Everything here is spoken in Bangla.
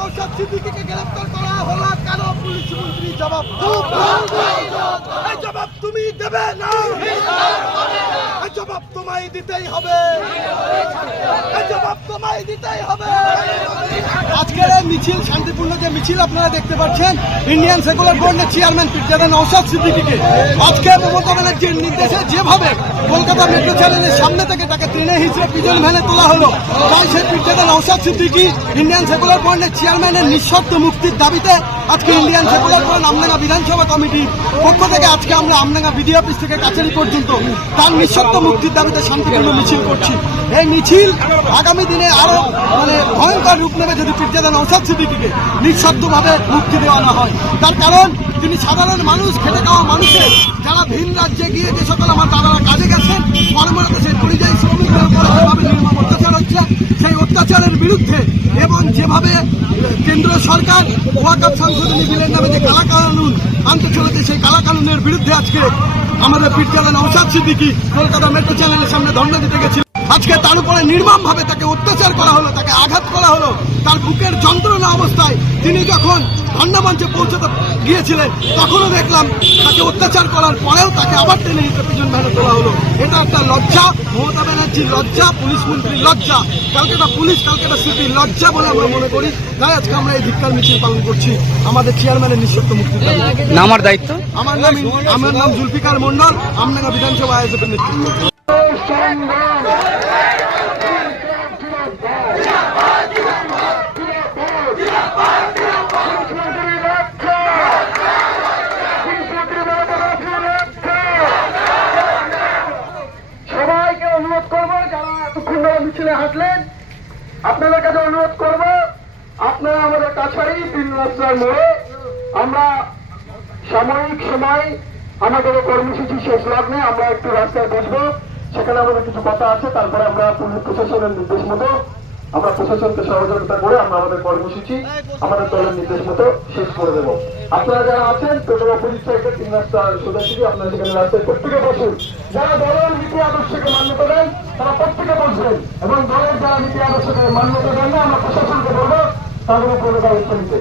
নওশাদ সিদ্দিকীকে গ্রেফতার করা হলো কেন? পুলিশ মন্ত্রী জবাব এই জবাব তুমি দেবে না, এই জবাব তোমায় দিতেই হবে, এই জবাব তোমায় দিতেই হবে। আজকের এই মিছিল শান্তিপূর্ণ যে মিছিল আপনারা দেখতে পাচ্ছেন, ইন্ডিয়ান সেকুলার ফ্রন্টের চেয়ারম্যান পীরজাদা নওশাদ সিদ্দিকীকে আজকে মমতা ব্যানার্জির নির্দেশে যেভাবে কলকাতা মেট্রো চ্যানেলের সামনে থেকে তাকে ট্রেনে হিসেবে পিজন ভ্যানে তোলা হলো, তাই সেই পীরজাদা নওশাদ সিদ্দিকী ইন্ডিয়ান সেকুলার ফ্রন্টের চেয়ারম্যানের নিঃশর্ত মুক্তির দাবিতে আজকে ইন্ডিয়ান সেকুলার ফ্রন্ট আমডাঙ্গা বিধানসভা কমিটির পক্ষ থেকে আজকে আমরা আমডাঙ্গা বিডি অফিস থেকে কাছারি পর্যন্ত তার নিঃশর্ত মুক্তির দাবিতে শান্তিপূর্ণ মিছিল করছি। এই মিছিল আগামী দিনে আরো ভয়ঙ্কর রূপ নেবে যদি পীরজাদা নওশাদ সিদ্দিকীকে নিঃশর্তভাবে মুক্তি দেওয়া না হয়। তার কারণ তিনি সাধারণ মানুষ, খেটে খাওয়া মানুষের যারা ভিন রাজ্যে গিয়ে যে সকল আমার দাদারা কাজে গেছেন, কর্মরত সেই পরিযায়ী শ্রমিকদের উপর যেভাবে নির্মম অত্যাচার হচ্ছে, সেই অত্যাচারের বিরুদ্ধে এবং যেভাবে কেন্দ্র সরকার ওয়াকফ সংশোধনী বিলের নামে যে কালা কানুন আনতে চলেছে, সেই কালা কানুনের বিরুদ্ধে আজকে আমাদের পীরজাদা নওশাদ সিদ্দিকী কলকাতা মেট্রো চ্যানেলের সামনে ধর্ণা দিতে গেছিল। আজকে তার উপরে নির্মম ভাবে তাকে অত্যাচার করা হলো, তাকে আঘাত করা হলো। তার বুকের যন্ত্রণা অবস্থায় তিনি যখন ধর্ণা মঞ্চে পৌঁছতে গিয়েছিলেন, তখনও দেখলাম তাকে অত্যাচার করার পরেও তাকে আবার টেনে নিতে পিছন ভ্যানে তোলা হলো। এটা একটা লজ্জা, মমতা ব্যানার্জির লজ্জা, পুলিশ মন্ত্রীর লজ্জা, কালকেটা পুলিশ কালকেটা সিপির লজ্জা বলে আমরা মনে করি। তাই আজকে আমরা এই ধিক্কার মিছিল পালন করছি আমাদের চেয়ারম্যানের নিঃশর্ত মুক্তির দাবি। আমার দায়িত্ব, আমার নাম জুলফিকার মন্ডল, আমডাঙ্গা বিধানসভা আয়োজকের নেতৃত্ব। সবাইকে অনুরোধ করবো, যারা এতক্ষণ ধরে মিছিলে হাঁটলেন, আপনাদের কাছে অনুরোধ করবো, আপনারা আমাদের কাছারি 3 রাস্তার মোড়ে আমরা সাময়িক সময় আমাদের কর্মসূচি শেষ লগ্নে আমরা একটু রাস্তায় বসবো। সেখানে আমাদের কিছু কথা আছে, তারপরে আমরা পুলিশ প্রশাসনের নির্দেশ মতো আমরা প্রশাসনকে সহযোগিতা করে আমরা আমাদের কর্মসূচি আমাদের দলের নির্দেশ মতো শেষ করে দেবো। আপনারা যারা আছেন পেট্রোল পুলিশ সাইডে 3 রাস্তার সোজাসুজি আপনারা সেখানে রাস্তায় প্রত্যেকে বসুন। যারা দলের নীতি আদর্শকে মান্যতা দেন তারা প্রত্যেকে বসবেন, এবং দলের যারা নীতি আদর্শকে মান্যতা দেন না আমরা প্রশাসনকে বলবো তাদের উপরে দায়িত্ব নিতে।